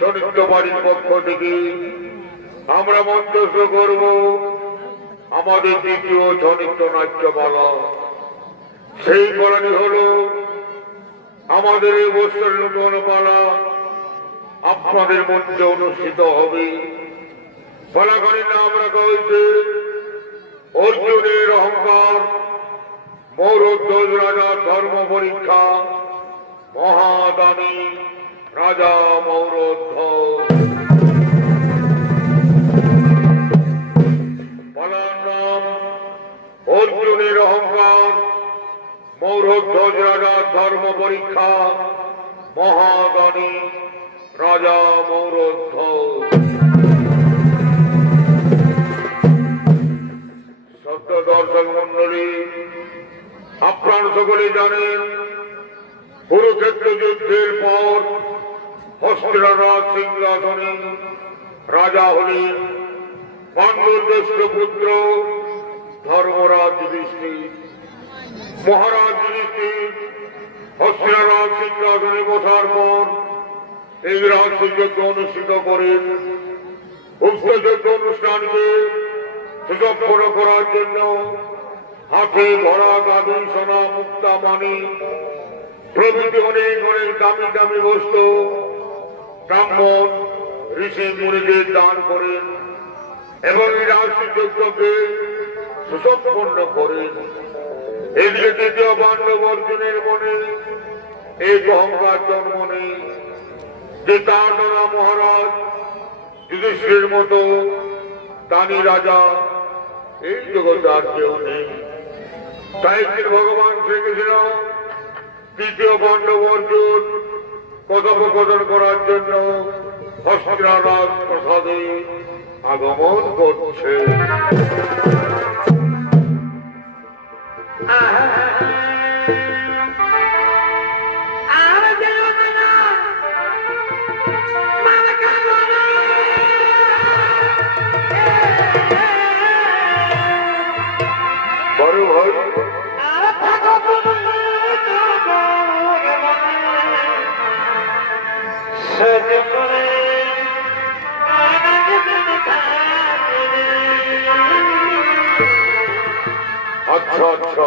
চরিত্র বাড়ির পক্ষ থেকে আমরা মঞ্চস্থ করব আমাদের দ্বিতীয় চরিত্র নাট্যমালা। সেই করণী হল আমাদের এই বছর নূতন পালা আপনাদের মধ্যে অনুষ্ঠিত হবে। পালাখানির নাম রাখা হয়েছে অর্জুনের অহংকার, মৌরধ্বজ রাজার ধর্ম পরীক্ষা, মহাদানী রাজা মৌরধ্বজ। পালার নাম অর্জুনের অহংকার, মৌরধ্বজ রাজার ধর্ম পরীক্ষা, মহাদানী রাজা মৌরধ্বজ। সত্য দর্শক মন্ডলী, আপনারা সকলে জানেন কুরুক্ষেত্র যুদ্ধের পর হস্তিনারাজ সিংহাসনে রাজা হলেন পাণ্ডুর জ্যেষ্ঠ পুত্র ধর্মরাজ যুধিষ্ঠির। মহারাজ যুধিষ্ঠির হস্তিনারাজ সিংহাসনে বসার পর এই রাজযজ্ঞ অনুষ্ঠিত করেন। গুপ্তযজ্ঞ অনুষ্ঠানকে সুসম্পন্ন করার জন্য হাতে ঘোড়া, গাধি, সোনা, মুক্তা, মানি প্রভৃতি অনেক অনেক দামি দামি বস্তু ব্রাহ্মণ ঋষি মুনিদের দান করেন এবং এই রাজযজ্ঞকে সুসম্পন্ন করেন। এদিকে তৃতীয় পাণ্ডব অর্জুনের মনে এই অহংকার জন্ম নেই যে তার দ্বারা মহারাজ যুধিষ্ঠিরের মতো দানী রাজা এই জগতে আর কেউ নেই। তাই ভগবান শ্রীকৃষ্ণ তৃতীয় পাণ্ডব অর্জুন কথোপকথন করার জন্য হস্তিনারাজ প্রাসাদে আগমন করছে। अच्छा अच्छा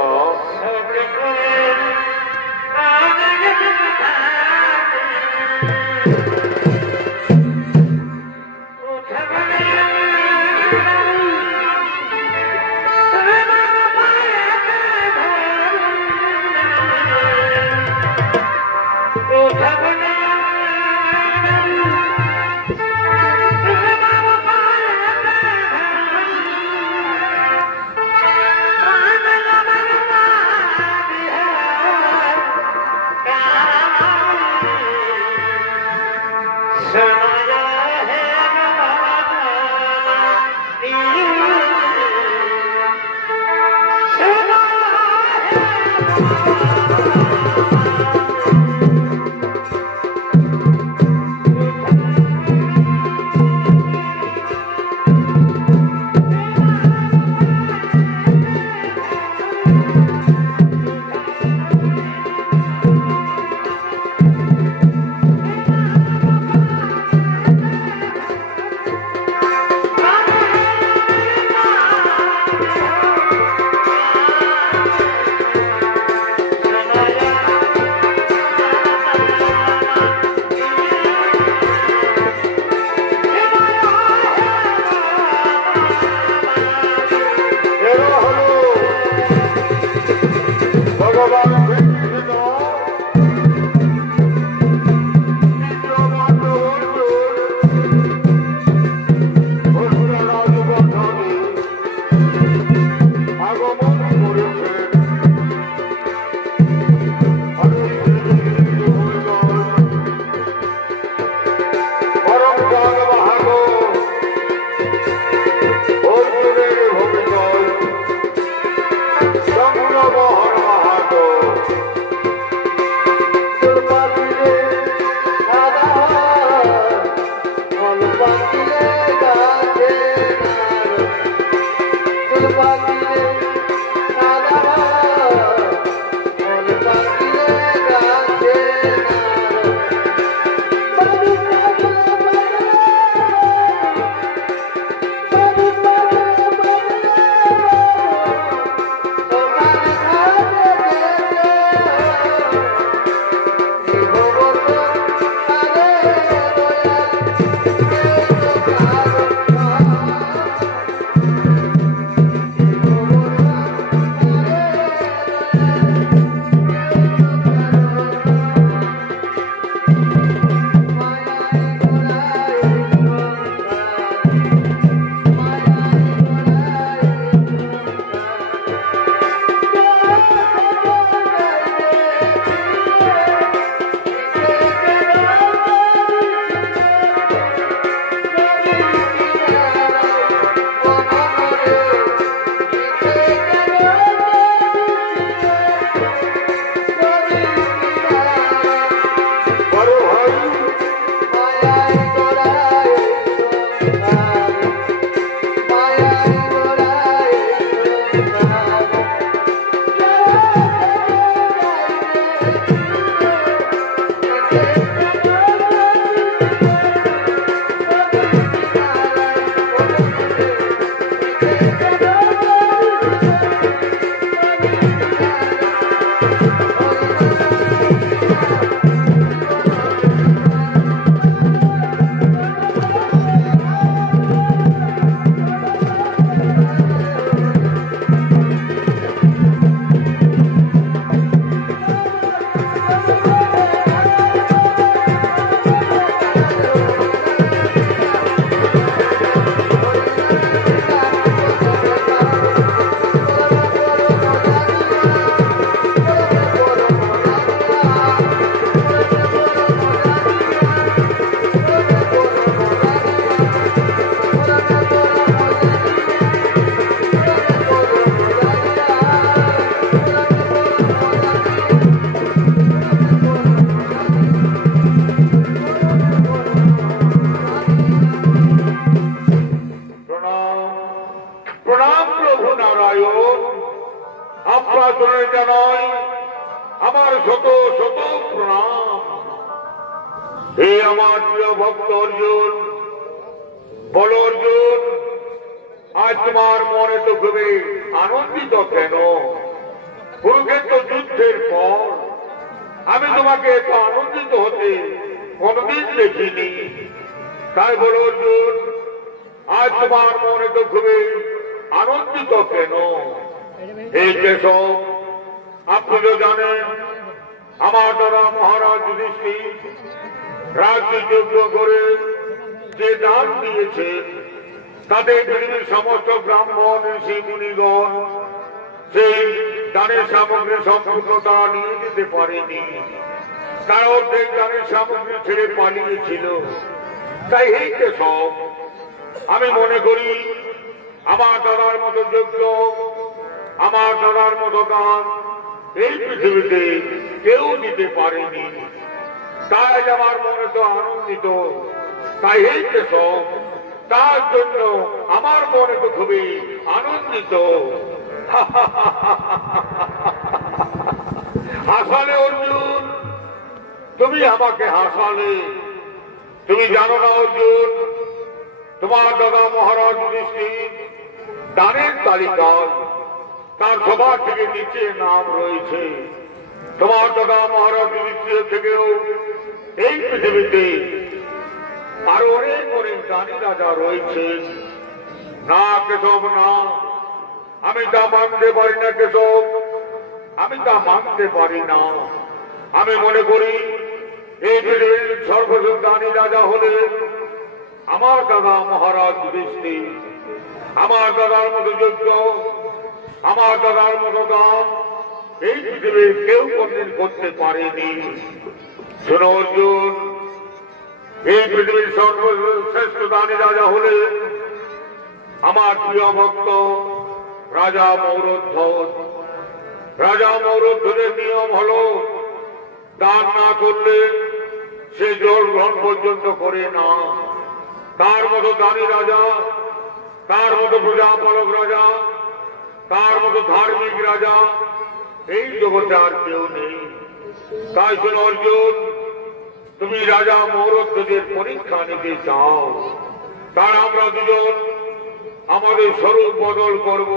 সমস্ত ব্রাহ্মণ ঋষি মুনিগণ সেই দানের সামগ্রী সম্পূর্ণ তারা নিয়ে যেতে পারেনি, তারা অর্ধেক দানের সামগ্রী ছেড়ে পালিয়েছিল। তাই এই সব আমি মনে করি আমার দাদার মতো যোগ্য, আমার দাদার মতো দান এই পৃথিবীতে কেউ দিতে পারেনি। তাই আমার মনে তো আনন্দিত। তাই এই সব তার জন্য আমার মনে তো খুবই আনন্দিত। হাসালে অর্জুন, তুমি আমাকে হাসালে। তুমি জানো না অর্জুন, তোমার দাদা মহারাজ যুধিষ্ঠির দানের তালিকায় তার সবার থেকে নিচে নাম রয়েছে। তোমার দাদা মহারাজ যুধিষ্ঠির থেকেও এই পৃথিবীতে আরো অনেক অনেক দানি রাজা রয়েছে। না কেশব না, আমি তা মানতে পারি না কেশব, আমি তা মানতে পারি না। আমি মনে করি এই পৃথিবীর সর্বশেষ দানি রাজা হলে আমার দাদা মহারাজ যুধিষ্ঠির। আমার দাদার মতো যোগ্য, আমার দাদার মতো দান এই পৃথিবীর কেউ কোনদিন করতে পারেনি। শোনো অর্জুন, এই পৃথিবীর সর্বশ্রেষ্ঠ দানি রাজা হলে আমার প্রিয় ভক্ত রাজা মৌরধ্বজ। রাজা মৌরধ্বজের নিয়ম হল দান না করলে সে জল গ্রহণ পর্যন্ত করে না। তার মতো দানি রাজা, তার মতো প্রজাপালক রাজা তার মতো ধার্মিক রাজা এই জগতে আর কেউ নেই। তাই শোনো অর্জুন, তুমি রাজা মৌরধ্বজের পরীক্ষা নিতে চাও, তার আমরা দুজন আমাদের স্বরূপ বদল করব,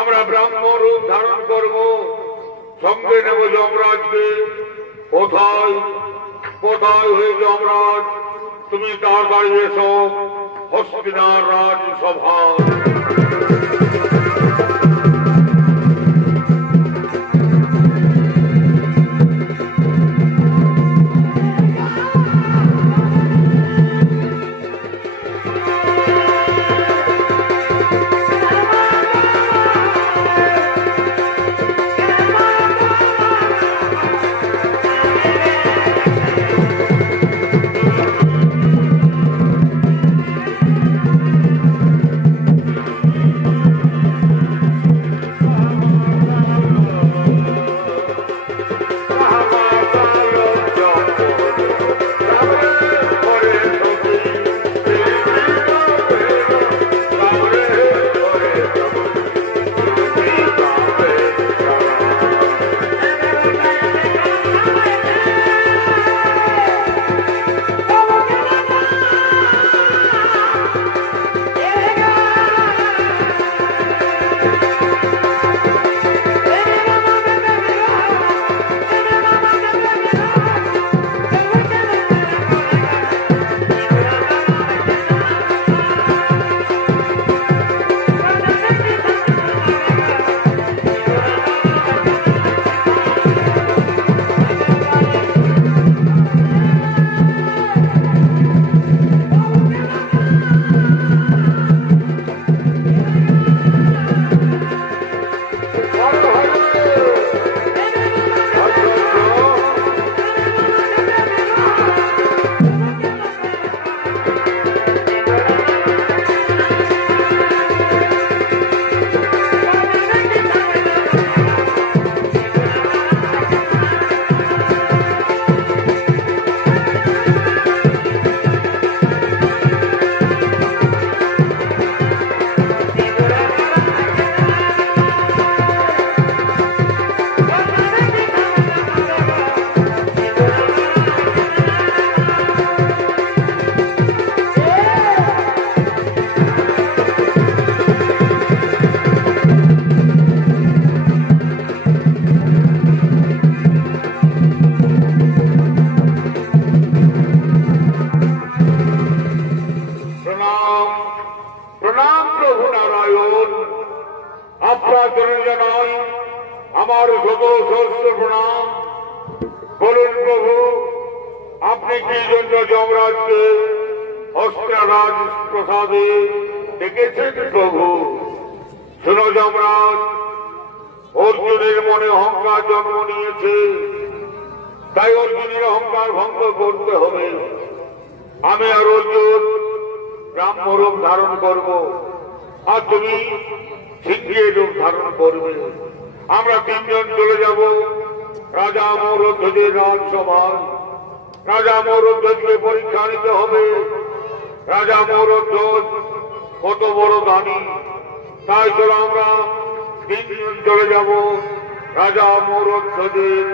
আমরা ব্রাহ্ম রূপ ধারণ করব, সঙ্গে নেব যমরাজকে। কোথায় কোথায় হয়ে যমরাজ, তুমি তাড়াতাড়ি এসো হস্তিনার রাজসভায়। আমার শত সহস্র প্রণাম। বলুন প্রভু, আপনি কি জন্য যমরাজকে হস্তিনারাজ প্রসাদে ডেকেছেন? প্রভু শুনো যমরাজ, অর্জুনের মনে অহংকার জন্ম নিয়েছে, তাই অর্জুনের অহংকার ভঙ্গ করতে হবে। আমি আর অর্জুন ব্রাহ্ম রূপ ধারণ করব, আর তুমি সিংহের রূপ ধারণ করবে। আমরা তিনজন চলে যাব রাজা মৌরধ্বজের রাজসভায়। রাজা মৌরধ্বজকে পরীক্ষা নিতে হবে। রাজা মৌরধ্বজ কত বড় দানি, তাই তো আমরা তিনজন চলে যাব রাজা মৌরধ্বজের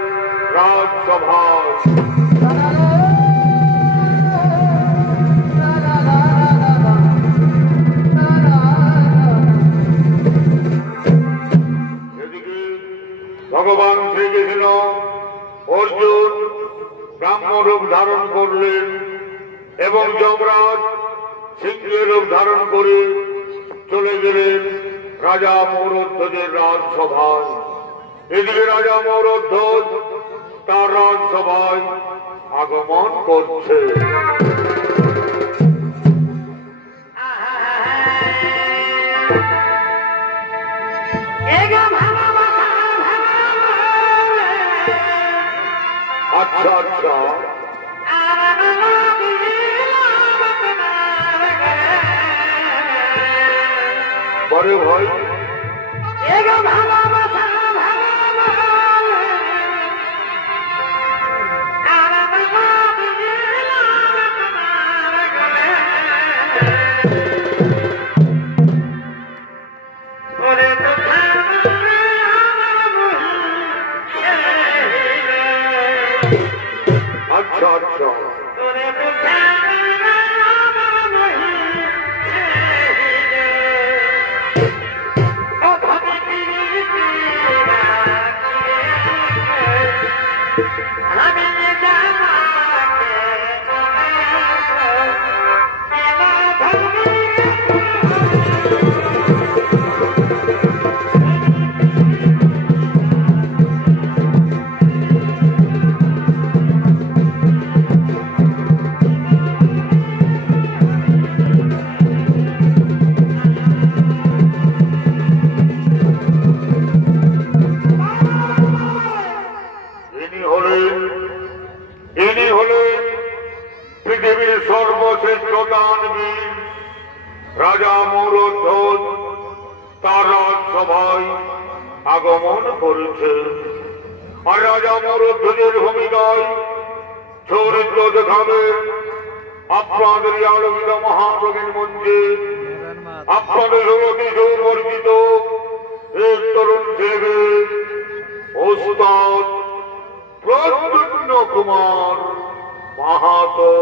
রাজসভায়। ভগবান শ্রীকৃষ্ণ অর্জুন ব্রাহ্ম রূপ ধারণ করলেন এবং যমরাজ সিংহের রূপ ধারণ করে চলে গেলেন রাজা মৌরধ্বজের রাজসভায়। এদিকে রাজা মৌরধ্বজ তার রাজসভায় আগমন করছে। আচ্ছা আচ্ছা, বড় ভাই What is জগৎ তার রাজসভায় আগমন করেছে। আর রাজা মরধ্বজের ভূমিকায় চরিত্র দেখাবে আপনাদের আলোকিত মহাপ্রবীণ মঞ্চে আপনাদের অতি সুপরিচিত এক তরুণ ছেলে ওস্তাদ প্রদ্যুম্ন কুমার মাহাতো।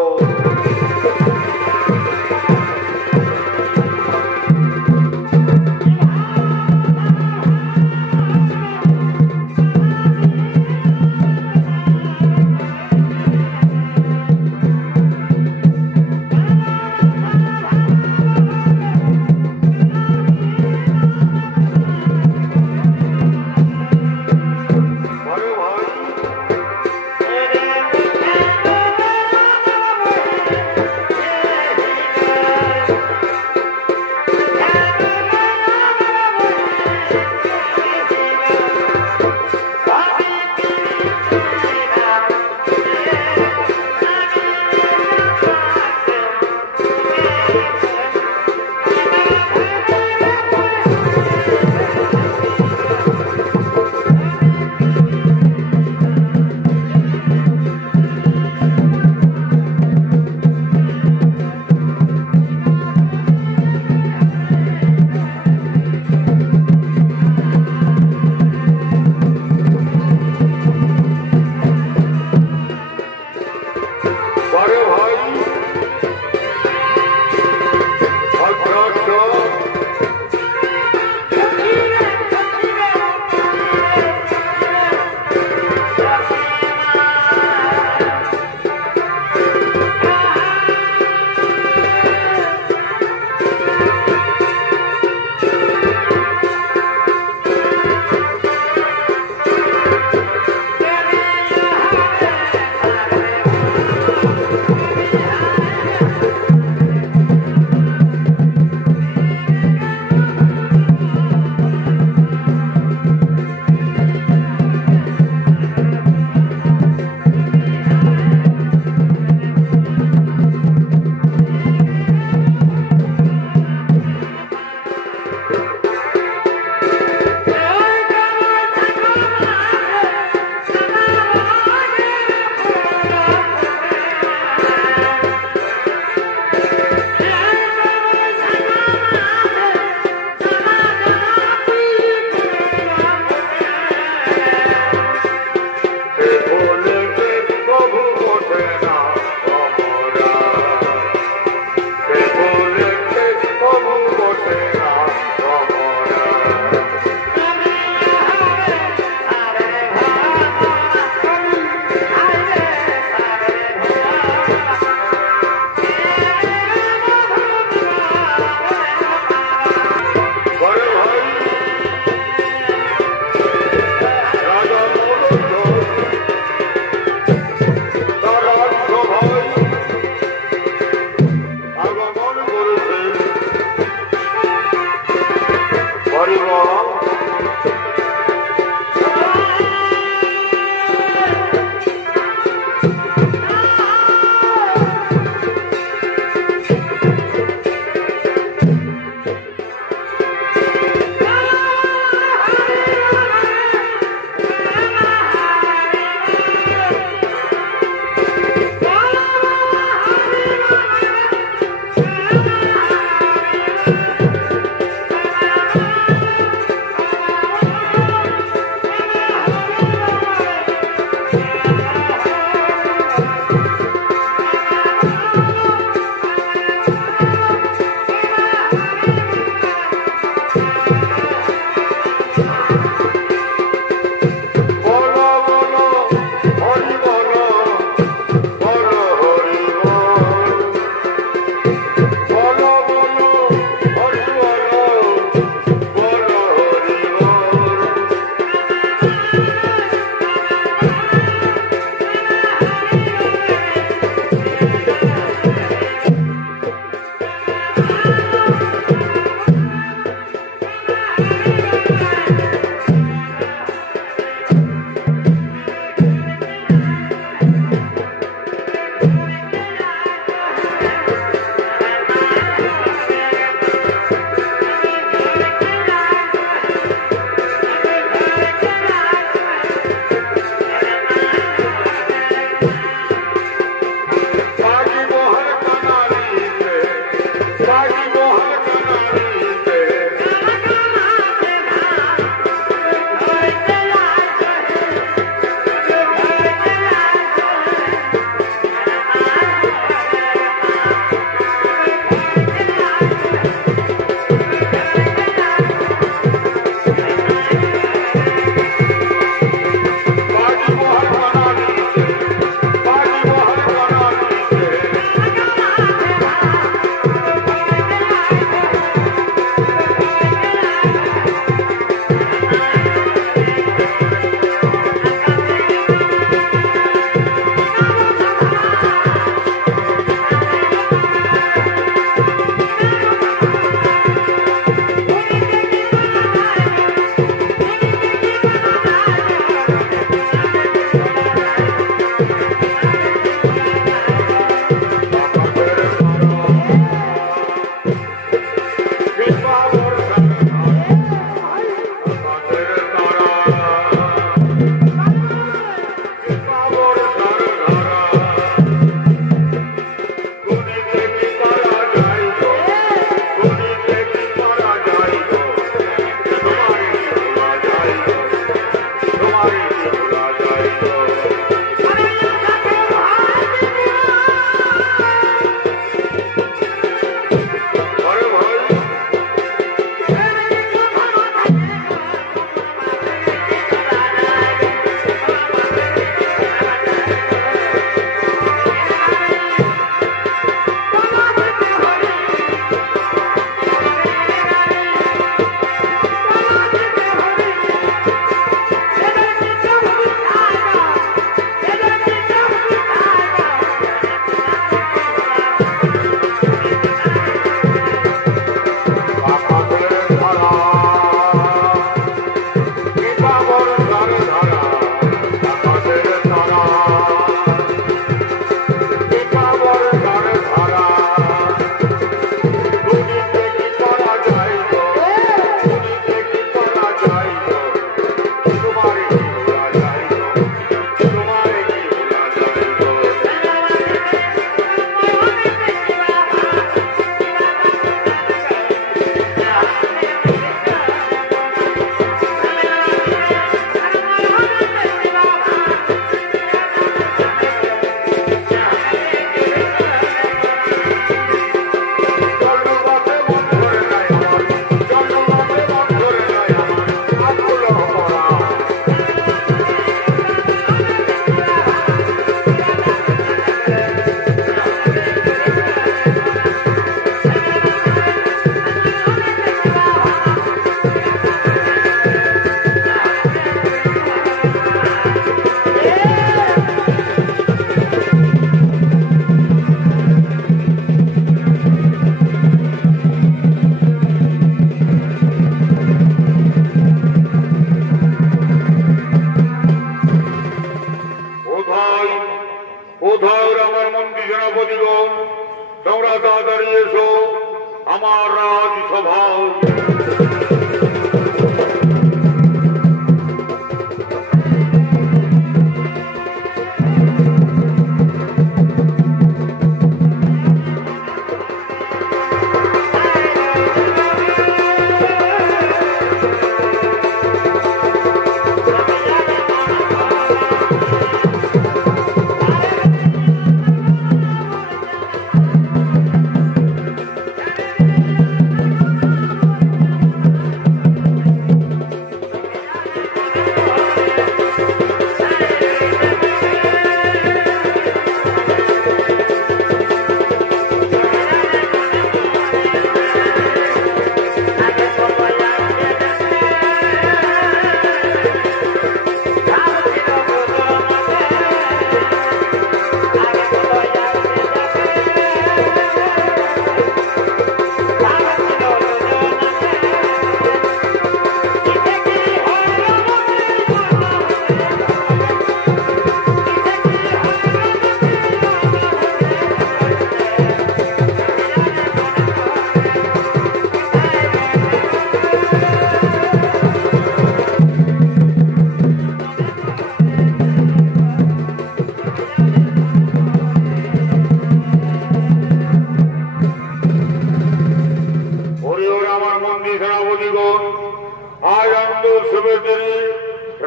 আমার রাজসভায়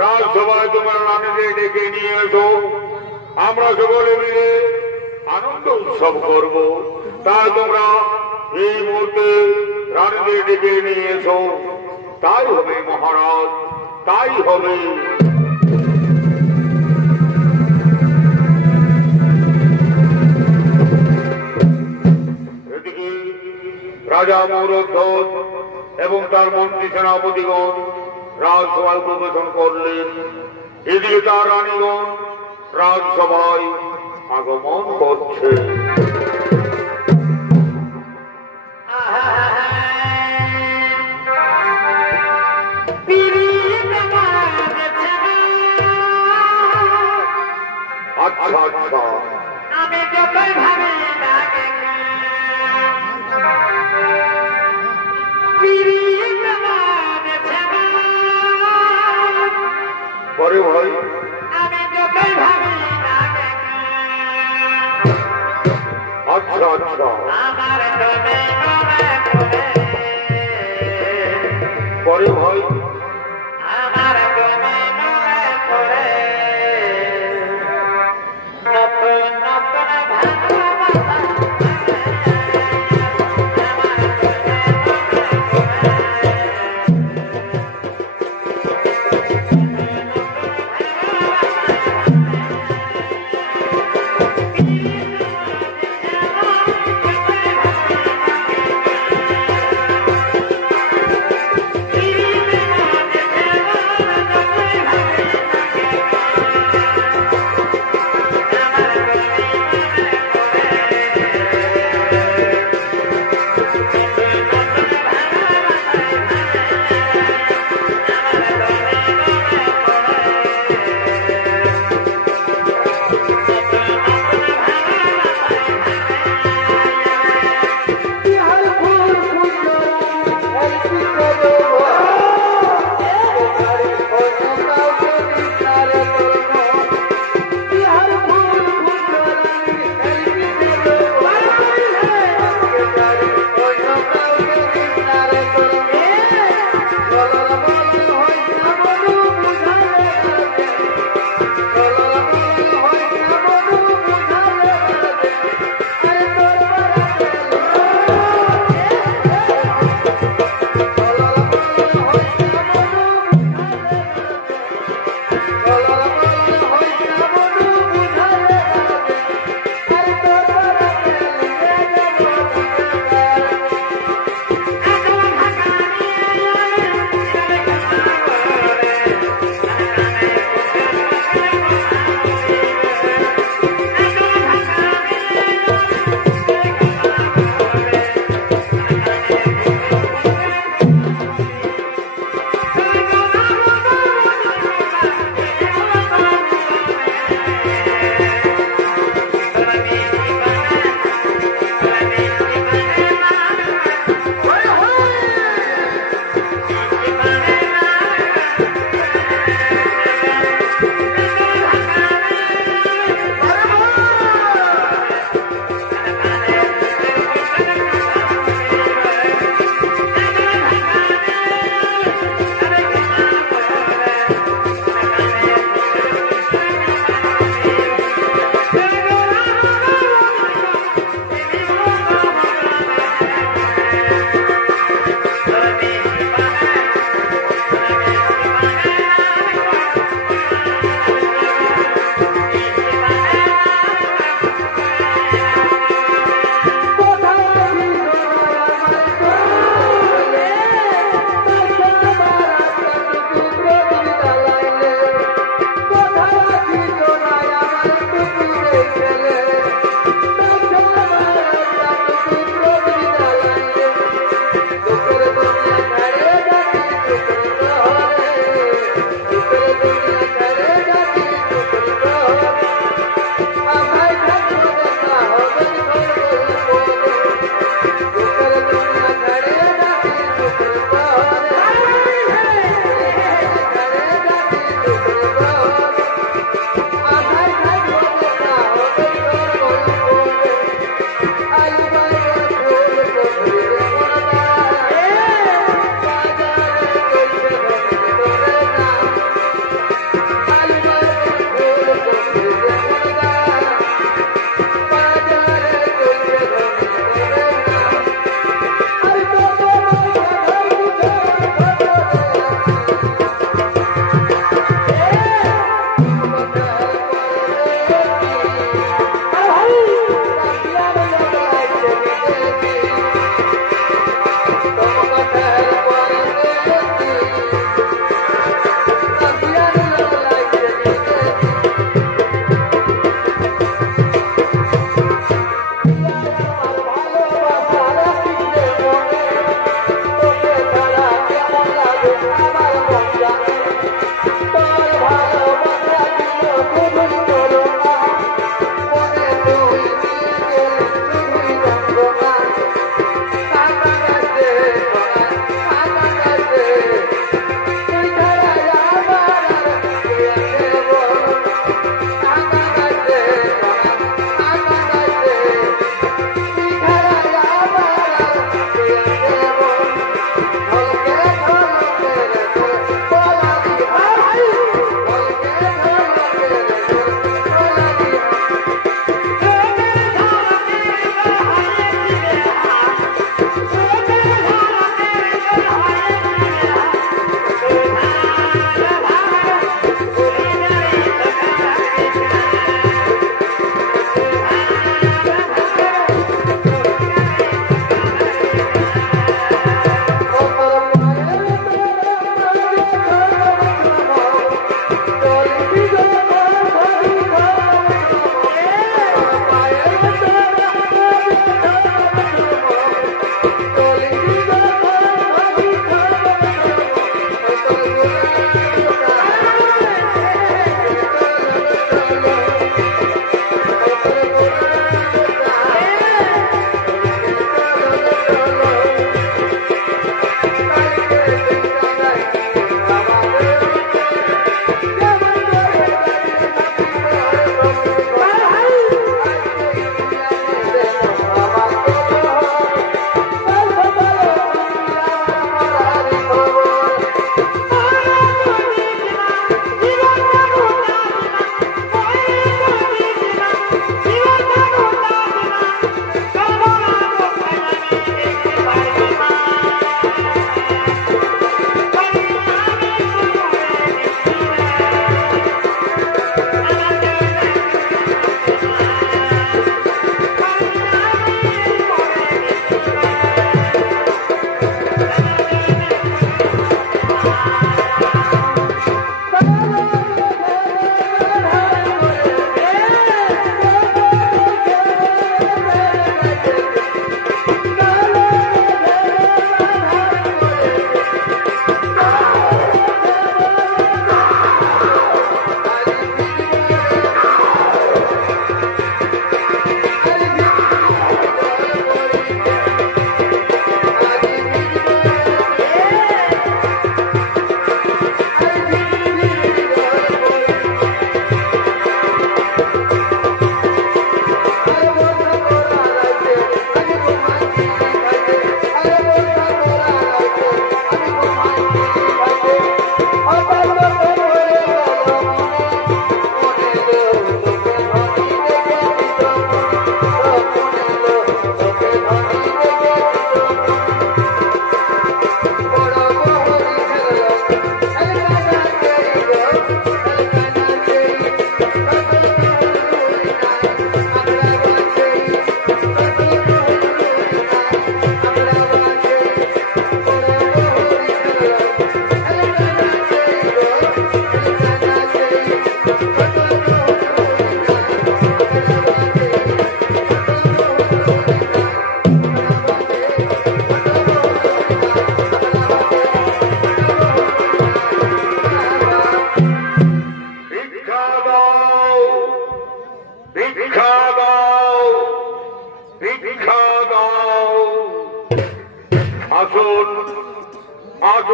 রাজসভায় তোমার রানীদের ডেকে নিয়ে এসো, আমরা সকলে মিলে আনন্দ উৎসব করব। তাই তোমরা এই মুহূর্তে রানীদের ডেকে নিয়ে এসো। তাই হবে মহারাজ, তাই হবে। এদিকে রাজা মৌরধ্বজ এবং তার মন্ত্রী সেনাপতিগণ রাজসভায় প্রবেশন করলেন। এদিকে তার রানীগণ রাজসভায় আগমন করছে। আচ্ছা আচ্ছা, আমি যতই ভাবি পরে ভাই আচ্ছা আচ্ছা, পরে ভাই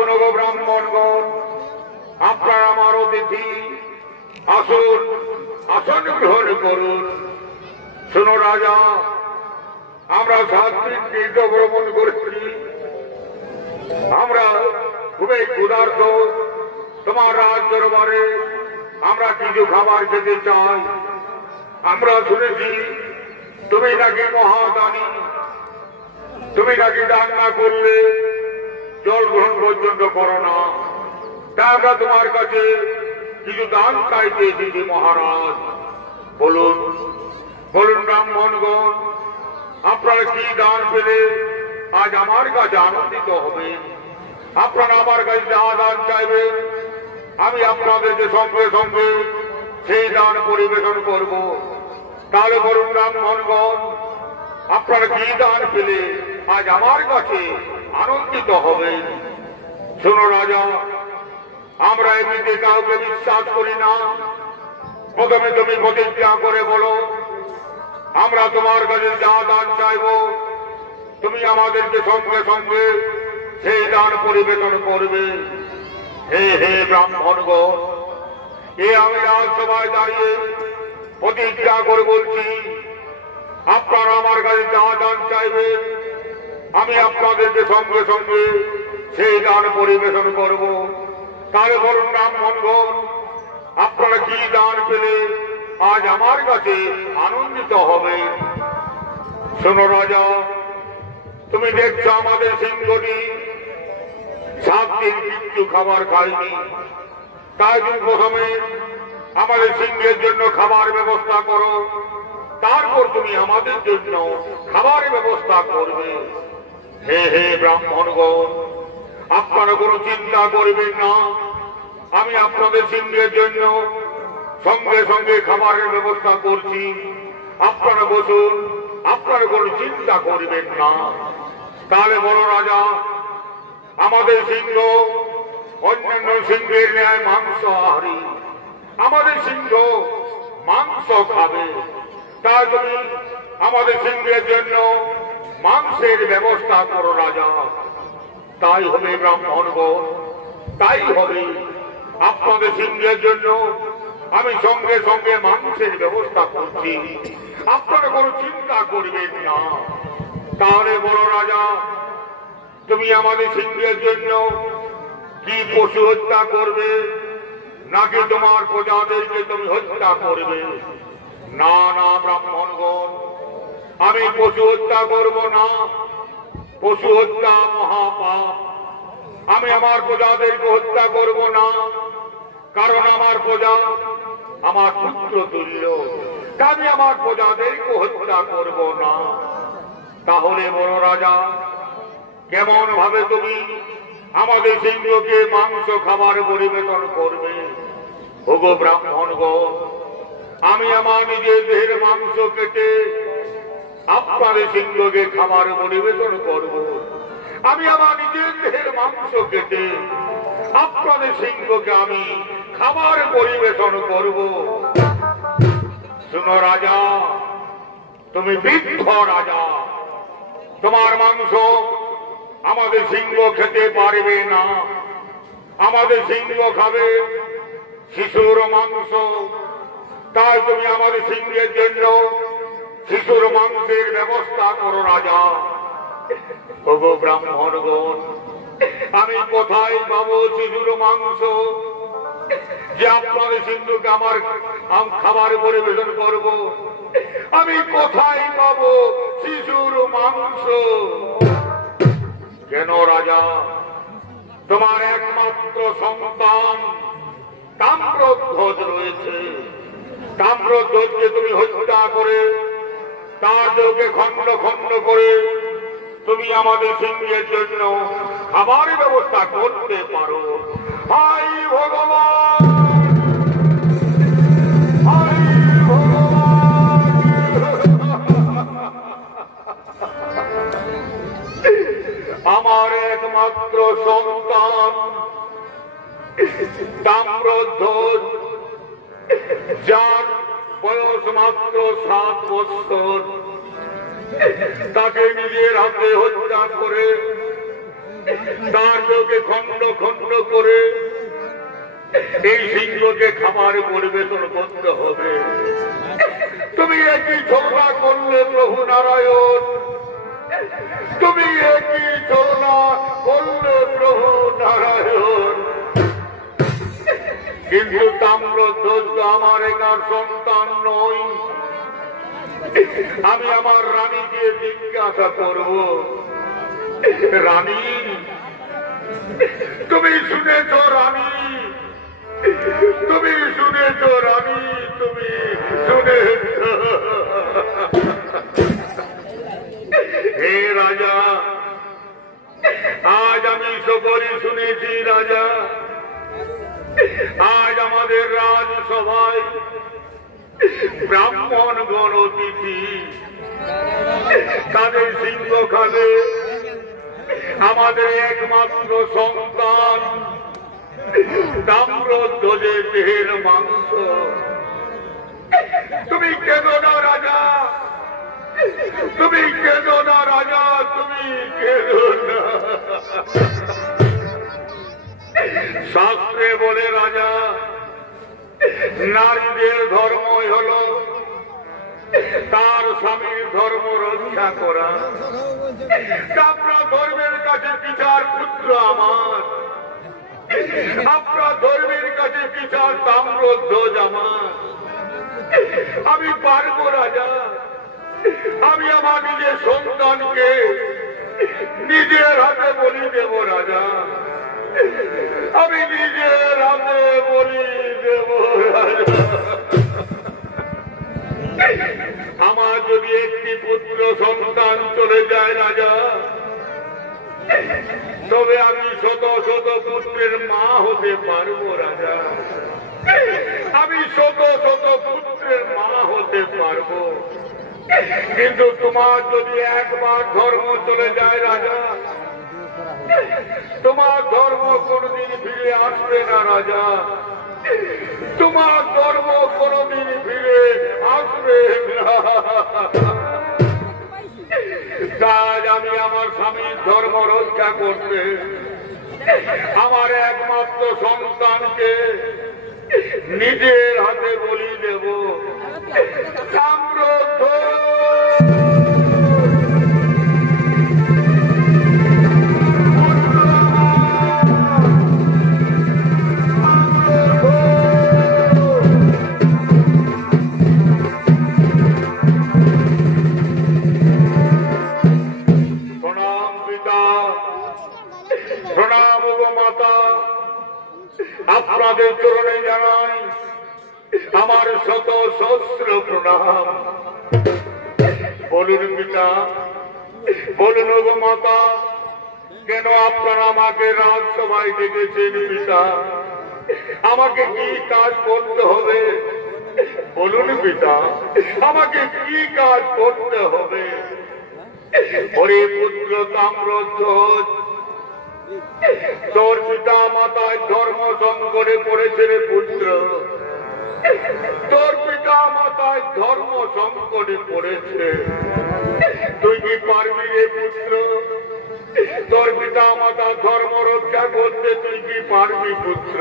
আসুন গো ব্রাহ্মণগণ, আপনারা আমার অতিথি, আসুন আসন গ্রহণ করুন। শোনো রাজা, আমরা 7 দিন তীর্থ ভ্রমণ করেছি, আমরা খুবই ক্ষুধার্ত। তোমার রাজ দরবারে আমরা কিছু খাবার খেতে চাই। আমরা শুনেছি তুমি নাকি মহাদানী, তুমি নাকি দান না করলে জল গ্রহণ পর্যন্ত করো না। তা আমরা তোমার কাছে কিছু দান চাইতে এসেছি মহারাজ। বলুন বলুন ব্রাহ্মণগণ, আপনারা কি দান পেলে আজ আমার কাছে আনন্দিত হবেন? আপনারা আমার কাছে যা দান চাইবেন আমি আপনাদেরকে সঙ্গে সঙ্গে সেই দান পরিবেশন করব। তাহলে বলুন ব্রাহ্মণগণ, আপনারা কি দান পেলে আজ আমার কাছে আনন্দিত হবেন? শোনো রাজা, আমরা এমনিতে কাউকে বিশ্বাস করি না। প্রথমে তুমি প্রতিজ্ঞা করে বলো, আমরা তোমার কাছে যা দান চাইব তুমি আমাদেরকে সঙ্গে সঙ্গে সেই দান পরিবেশন করবে। হে হে ব্রাহ্মণগণ, আমি রাজসভায় দাঁড়িয়ে প্রতিজ্ঞা করে বলছি, আপনারা আমার কাছে যা দান চাইবেন আমি আপনাদেরকে সঙ্গে সঙ্গে সেই দান পরিবেশন করব। তাহলে বলুন ব্রাহ্মণগণ, আপনারা কি দান পেলে আজ আমার কাছে আনন্দিত হবে? শোনো রাজা, তুমি দেখছো আমাদের সিংহটি 7 দিন কিছু খাবার খায়নি, তাই তুমি প্রথমে আমাদের সিংহের জন্য খাবার ব্যবস্থা করো, তারপর তুমি আমাদের জন্য খাবার ব্যবস্থা করবে। হে হে ব্রাহ্মণগণ, আপনারা কোনো চিন্তা করবেন না, আমি আপনাদের সিংহের জন্য সঙ্গে সঙ্গে খাবারের ব্যবস্থা করছি। আপনারা বসুন, আপনারা কোনো চিন্তা করবেন না। তাহলে বড় রাজা, আমাদের সিংহ অন্যান্য সিংহের ন্যায় মাংস আহারী, আমাদের সিংহ মাংস খাবে, তাই তুমি আমাদের সিংহের জন্য মাংসের ব্যবস্থা করো রাজা। তাই হবে ব্রাহ্মণগণ, তাই হবে। আপনাদের সিংহের জন্য আমি সঙ্গে সঙ্গে মাংসের ব্যবস্থা করছি, আপনারা কোনো চিন্তা করবেন না। তাহলে বড় রাজা, তুমি আমাদের সিংহের জন্য কি পশু হত্যা করবে, নাকি তোমার প্রজাদেরকে তুমি হত্যা করবে? না না ব্রাহ্মণগণ, আমি পশু হত্যা করব না, পশু হত্যা মহাপাপ। আমি আমার প্রজাদেরকে হত্যা করব না, কারণ আমার প্রজা আমার পুত্র তুল্য, আমি আমার প্রজাদেরকে হত্যা করব না। তাহলে বড় রাজা, কেমন ভাবে তুমি আমাদের সিংহকে মাংস খাবার পরিবেশন করবে? ওগো ব্রাহ্মণগণ, আমি আমার নিজের দেহের মাংস কেটে আপনাদের সিংহকে খাবার পরিবেশন করব। আমি আমার নিজের দেহের মাংস কেটে আপনাদের সিংহকে আমি খাবার পরিবেশন করব। শুনো রাজা, তুমি বৃদ্ধ রাজা, তোমার মাংস আমাদের সিংহ খেতে পারবে না। আমাদের সিংহ খাবে শিশুর মাংস, তাই তুমি আমাদের সিংহের জন্য শিশুর মাংসের ব্যবস্থা করো রাজা। ওগো ব্রাহ্মণগণ, আমি কোথায় পাবো শিশুর মাংস যে আপনাদের সিংহকে আমার খাবার পরিবেশন করব? আমি কোথায় পাবো শিশুর মাংস? কেন রাজা, তোমার একমাত্র সন্তান তাম্রধ্বজ রয়েছে, তাম্রধ্বজকে তুমি হত্যা করে তার দেহকে খণ্ড খণ্ড করে তুমি আমাদের সিংহের জন্য খাবার ব্যবস্থা করতে পারো। হাই ভগবান, হাই ভগবান, আমার একমাত্র সন্তান তাম্রধ্বজ, যার বয়স মাত্র 7 বছর, তাকে নিজের হাতে হত্যা করে তার চোখে খণ্ড খণ্ড করে এই সিংহকে খাবার পরিবেশন করতে হবে। তুমি একই ছলনা করলে প্রভু নারায়ণ, তুমি একই ছলনা করলে প্রভু নারায়ণ। কিন্তু তাম্রধ্বজ আমার একার সন্তান নই। আমি আমার রানীকে জিজ্ঞাসা করব, রানী তুমি শুনেছ? রানী তুমি শুনেছ? রানী তুমি শুনেছ? হে রাজা, আজ আমি সকলই শুনেছি রাজা। আজ আমাদের রাজসভায় ব্রাহ্মণ গণ অতিথি, তাদের সিংহ খাবে আমাদের একমাত্র সন্তান তাম্রধ্বজের দেহের মাংস। তুমি কেঁদো না রাজা, তুমি কেঁদো না রাজা, তুমি কেঁদো না। শাস্ত্রে বলে রাজা, নারীদের ধর্মই হল তার স্বামীর ধর্ম রক্ষা করা। আপনার ধর্মের কাছে বিচার পুত্র আমার, আপনার ধর্মের কাছে বিচার তাম্রধ্বজ আমার। আমি পারবো রাজা, আমি আমার নিজের সন্তানকে নিজের হাতে বলি দেব রাজা, আমি নিজের হাতে বলি দেব রাজা। আমার যদি একটি পুত্র সন্তান চলে যায় রাজা, তবে আমি শত শত পুত্রের মা হতে পারবো রাজা, আমি শত শত পুত্রের মা হতে পারবো। কিন্তু তোমার যদি একবার ধর্ম চলে যায় রাজা, তোমার ধর্ম কোনদিন ফিরে আসবে না রাজা, তোমার ধর্ম কোনদিন ফিরে আসবে না। তাই আমি আমার স্বামীর ধর্ম রক্ষা করতে আমার একমাত্র সন্তানকে নিজের হাতে বলি দেব। প্রণাম গো মাতা, আপনাদের চরণে জানাই আমার শত সহস্র প্রণাম। বলুন পিতা, বলুন গো মাতা, কেন আপনারা আমাকে রাজসভায় ডেকেছেন পিতা? আমাকে কি কাজ করতে হবে বলুন পিতা, আমাকে কি কাজ করতে হবে? ওরে পুত্র তাম্রধ্বজ, তোর পিতা মাতায় ধর্ম সংকটে পড়েছে রে পুত্র, তোর পিতা মাতায় ধর্ম সংকটে পড়েছে। তুই কি পারবি রে পুত্র? তোর পিতা মাতা ধর্ম রক্ষা করতে তুই কি পারবি পুত্র?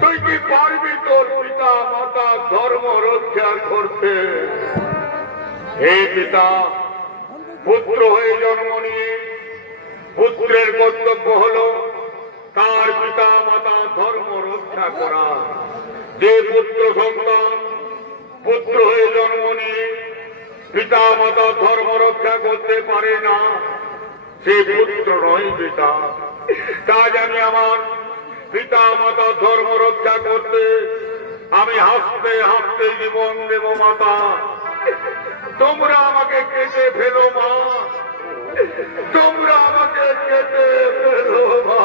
তুই কি পারবি তোর পিতা মাতা ধর্ম রক্ষা করতে? হে পিতা, পুত্র হয়ে জন্ম নিয়ে পুত্রের কর্তব্য হল তার পিতা মাতা ধর্ম রক্ষা করা। যে পুত্র সন্তান পুত্র হয়ে জন্ম নিয়ে পিতা মাতা ধর্ম রক্ষা করতে পারে না, সে পুত্র নয় পিতা। তাই আমি আমার পিতা মাতা ধর্ম রক্ষা করতে আমি হাসতে হাসতে জীবন দেব মাতা। তোমরা আমাকে কেটে ফেলো মা, তোমরা আমাকে কেটে ফেলো মা।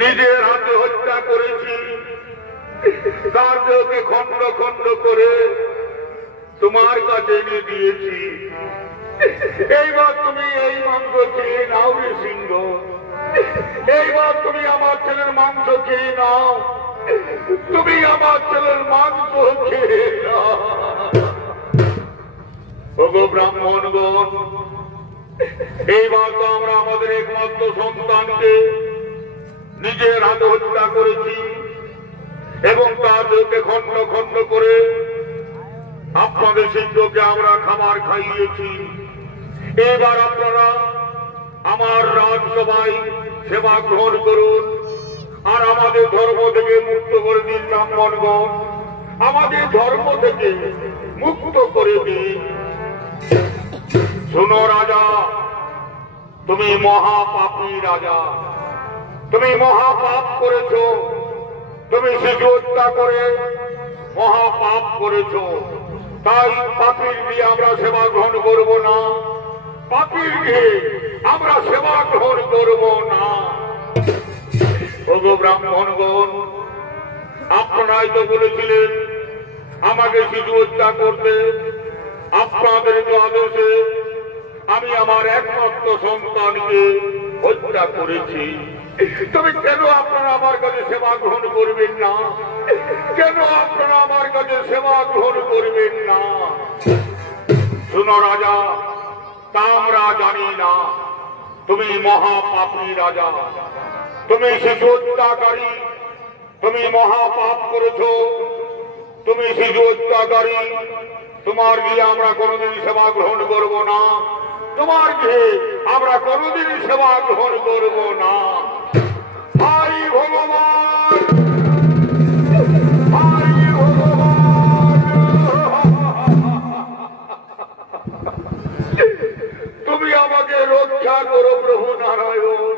নিজের হাতে হত্যা করেছি, তার দেহকে খণ্ড খণ্ড করে তোমার কাছে এনে দিয়েছি। এইবার তুমি এই মাংস খেয়ে নাও রে সিংহ, এইবার তুমি আমার ছেলের মাংস খেয়ে নাও, তুমি আমার ছেলের মাংস খেয়ে নাও। ওগো ব্রাহ্মণগণ, এইবার তো আমরা আমাদের একমাত্র সন্তানকে নিজের হাতে হত্যা করেছি এবং তার দেহকে খণ্ড খণ্ড করে আপনাদের সিংহকে আমরা খাবার খাইয়েছি। এবার আপনারা আমার রাজসভায় সেবা গ্রহণ করুন আর আমাদের ধর্ম থেকে মুক্ত করে দিন। ব্রাহ্মণগণ, আমাদের ধর্ম থেকে মুক্ত করে দিন। শোনো রাজা, তুমি মহাপাপী রাজা, তুমি মহাপাপ করেছ, তুমি শিশু হত্যা করে মহাপাপ করেছ। তাই পাপীর দিয়ে আমরা সেবা গ্রহণ করব না, পাপীর দিয়ে আমরা সেবা গ্রহণ করব না। ওগো ব্রাহ্মণগণ, আপনারাই তো বলেছিলেন আমাকে শিশু হত্যা করতে, আপনাদের আদেশে আমি আমার একমাত্র সন্তানকে হত্যা করেছি। তবে কেন আপনারা আমার কাছে সেবা গ্রহণ করবেন না? কেন আপনারা আমার কাছে সেবা গ্রহণ করবেন না? শুনো রাজা, তা আমরা জানি না তুমি মহাপাপী রাজা, তুমি শিশু হত্যাকারী, তুমি মহাপাপ করেছ, তুমি শিশু হত্যাকারী। তোমার গৃহে আমরা কোনোদিন সেবা গ্রহণ করব না, তোমার গৃহে আমরা কোনোদিন সেবা গ্রহণ করব না। ভাই ভগবান, ভাই ভগবান, তুমি আমাকে রক্ষা করো প্রভু নারায়ণ,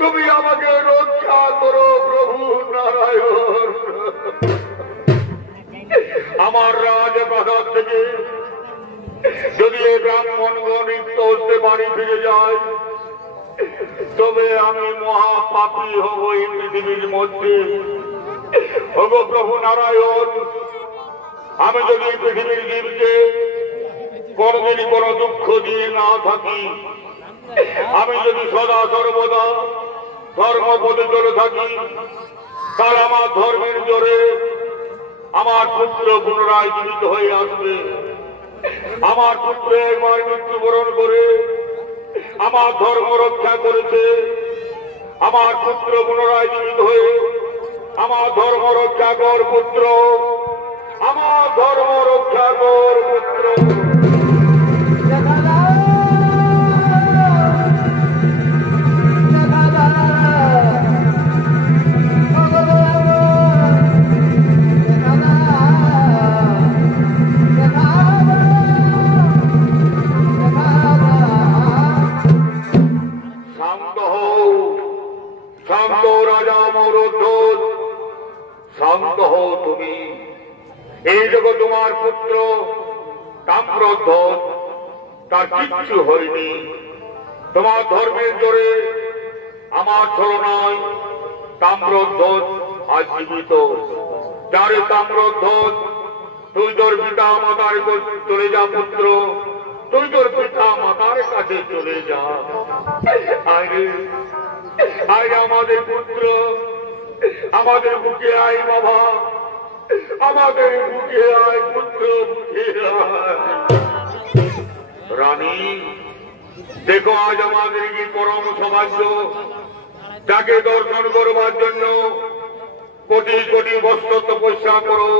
তুমি আমাকে রক্ষা করো প্রভু নারায়ণ। আমার রাজপ্রাসাদ থেকে যদি এই ব্রাহ্মণগণ নিত্য হতে বাড়ি ফিরে যায়, তবে আমি মহাপাপী হব এই পৃথিবীর মধ্যে। ওগো প্রভু নারায়ণ, আমি যদি পৃথিবীর জীবকে কোনদিনই কোনো দুঃখ দিয়ে না থাকি, আমি যদি সদা সর্বদা ধর্মপথে চলে থাকি, তাহলে আমার ধর্মের জোরে আমার পুত্র পুনরায় জীবিত হয়ে আসবে। আমার পুত্র একবার মৃত্যুবরণ করে আমার ধর্ম রক্ষা করেছে, আমার পুত্র পুনরায় জীবিত হয়ে আমার ধর্ম রক্ষা কর পুত্র, আমার ধর্ম রক্ষা কর পুত্র। শান্ত রাজা মরুদ্ধ, শান্ত হও তুমি। এই দেখো তোমার পুত্র তাম্রধ্বজ, তার কিচ্ছু হয়নি। তোমার ধর্মের জোরে আমার ছলনায় তাম্রধ্বজ আজ জীবিত। যারে তাম্রধ্বজ, তুই তোর পিতা মাতার চলে যা পুত্র, তুই তোর পিতা মাতার কাছে চলে যা। আয় আমাদের পুত্র, আমাদের বুকে আয় বাবা, আমাদের বুকে আয় পুত্র, বুকে আয়। রানী দেখো, আজ আমাদের কি পরম সৌভাগ্য, যাকে দর্শন করবার জন্য কোটি কোটি বছর তপস্যা করো,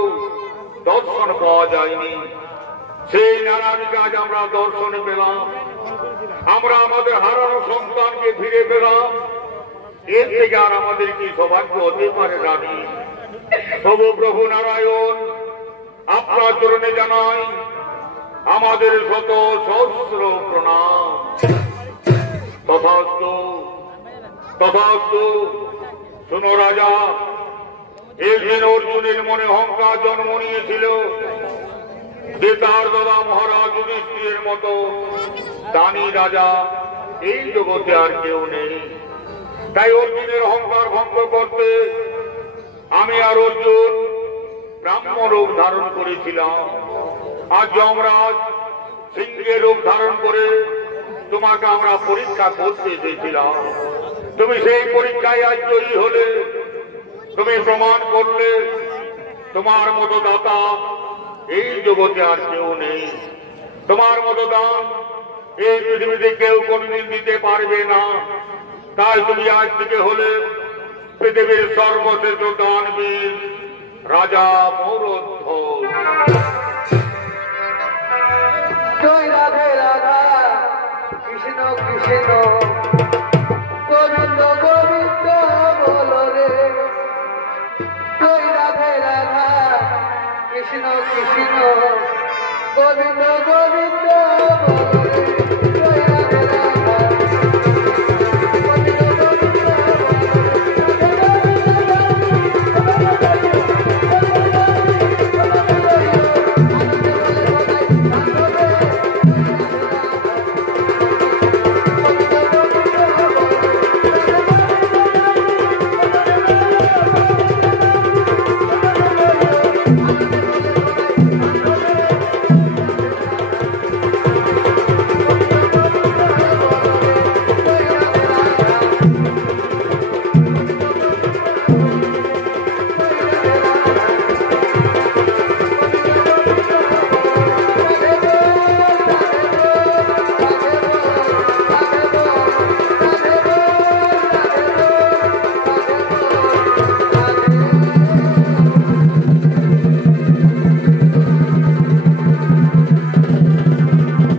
দর্শন পাওয়া যায়নি। সেই নারায়ণকে আজ আমরা দর্শন পেলাম, আমরা আমাদের হারানো সন্তানকে ফিরে পেলাম। এর থেকে আর আমাদের কি সৌভাগ্য হতে পারে রানী? তবু প্রভু নারায়ণ, আপনার চরণে জানাই আমাদের শত সহস্র প্রণাম। তথাস্তু তথাস্তু। শুনো রাজা, একদিন অর্জুনের মনে অহংকার জন্ম নিয়েছিল যে তার দাদা মহারাজ যুধিষ্ঠিরের মতো দানী রাজা এই জগতে আর কেউ নেই। তাই অর্জুনের অহংকার ভঙ্গ করতে আমি আর অর্জুন ব্রাহ্ম রূপ ধারণ করেছিলাম। আজ যমরাজ সিংহের রূপ ধারণ করে তোমাকে আমরা পরীক্ষা করতে এসেছিলাম। তুমি সেই পরীক্ষায় আজ জয়ী হলে, তুমি প্রমাণ করলে তোমার মতো দাতা এই জগতে আর কেউ নেই। তোমার মতো দান এই পৃথিবীতে কেউ কোনদিন দিতে পারবে না। তাই তুমি আজ থেকে হলে পৃথিবীর সর্বশ্রেষ্ঠ দানবীর রাজা মৌরধ্বজ। জয় রাধে রাধা, কৃষ্ণ কৃষ্ণ গোবিন্দ গোবিন্দ বলো রে। জয় রাধে রাধা, কৃষ্ণ কৃষ্ণ গোবিন্দ গোবিন্দ।